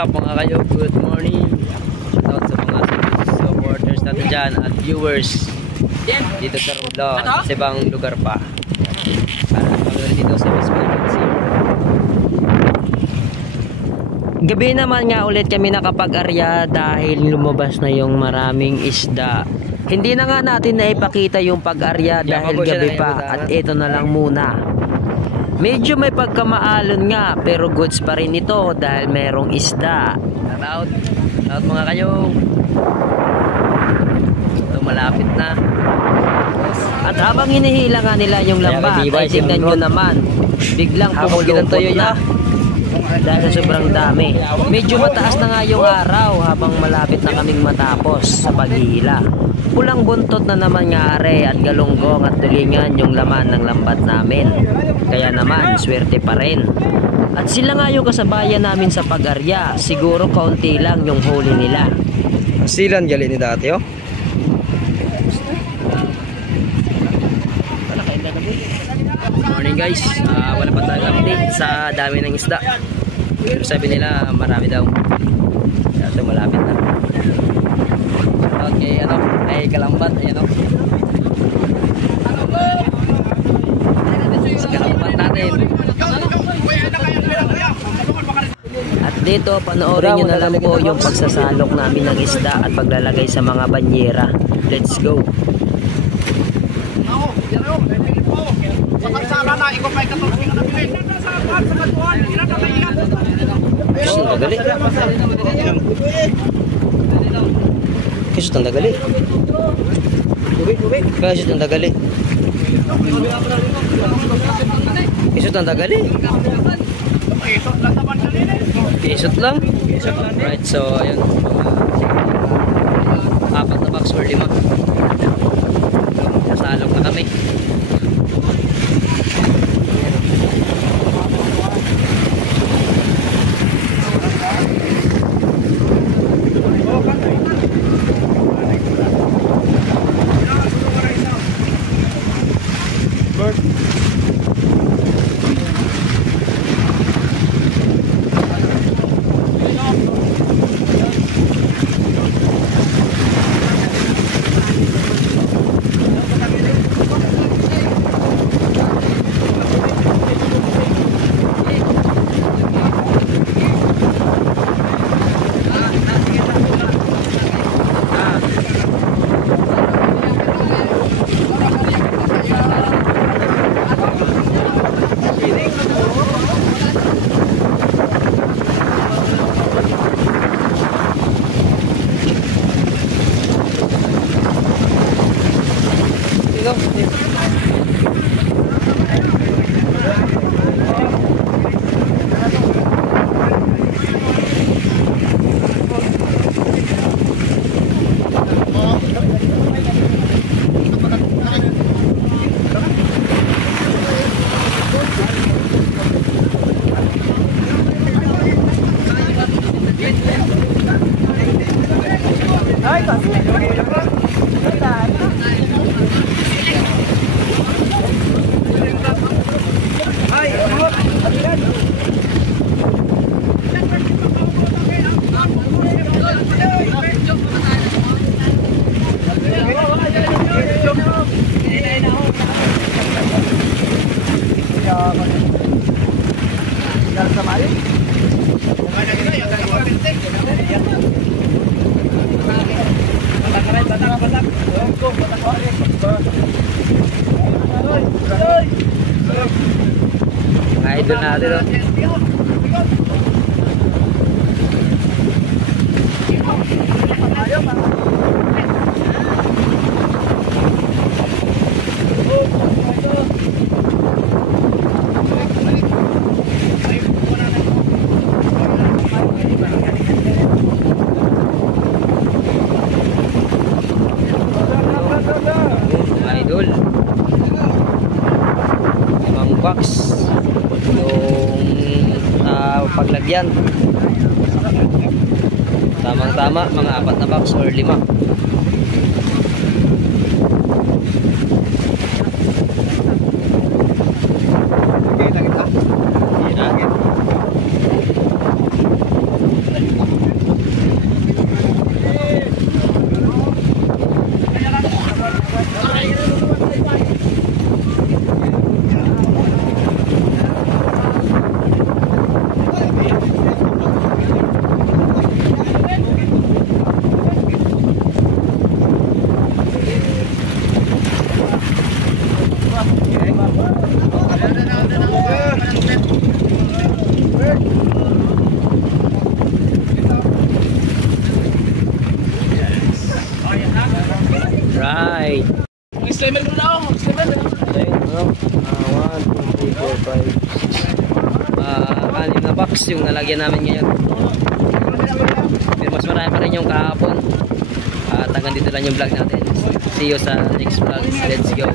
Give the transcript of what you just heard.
up mga kayo? Good morning. Shoutout sa mga supporters natin dyan at viewers dito sa Romblon sa ibang lugar pa. Para kami dito sa West Philippines. Gabi naman nga ulit kami nakapag-arya dahil lumabas na yung maraming isda. Hindi na nga natin naipakita yung pag-arya dahil gabi pa at ito na lang muna. Medyo may pagkamaalon nga pero goods pa rin ito dahil merong isda. Shoutout mga kayo. Ito malapit na. At habang hinihila nga nila yung lambat ay tignan nyo naman, biglang pumulupot na dahil sobrang dami. Medyo mataas na nga yung araw habang malapit na kaming matapos sa paghihila. Pulang buntot na naman nga are at galunggong at tulingan yung laman ng lambat namin. Kaya naman swerte pa rin. At sila nga yung kasabayan namin sa pag-arya. Siguro kaunti lang yung huli nila. Silan gali ni dati oh. Morning guys, wala pa tayong update sa dami ng isda. Pero sabi nila marami daw. Kaya ito malapit na. Okay, ano, ay kalambat, ayan o. Sa kalambat natin. At dito, panoorin nyo na lang po yung pagsasalok namin ng isda at paglalagay sa mga banyera. Let's go. Kisut ang dagali. Kisut ang dagali. Kisut ang dagali. Kisut lang. Right, so ayun. Apat na box for 5. Nasalok na kami. Mga idol natin oh. Idol 5 box yung paglagyan tamang tama mga 4 na box or 5. Anim na box yung nalagyan namin ngayon. Pero mas marami pa rin yung kahapon. At hanggang dito lang yung vlog natin. See you sa next vlog. Let's go.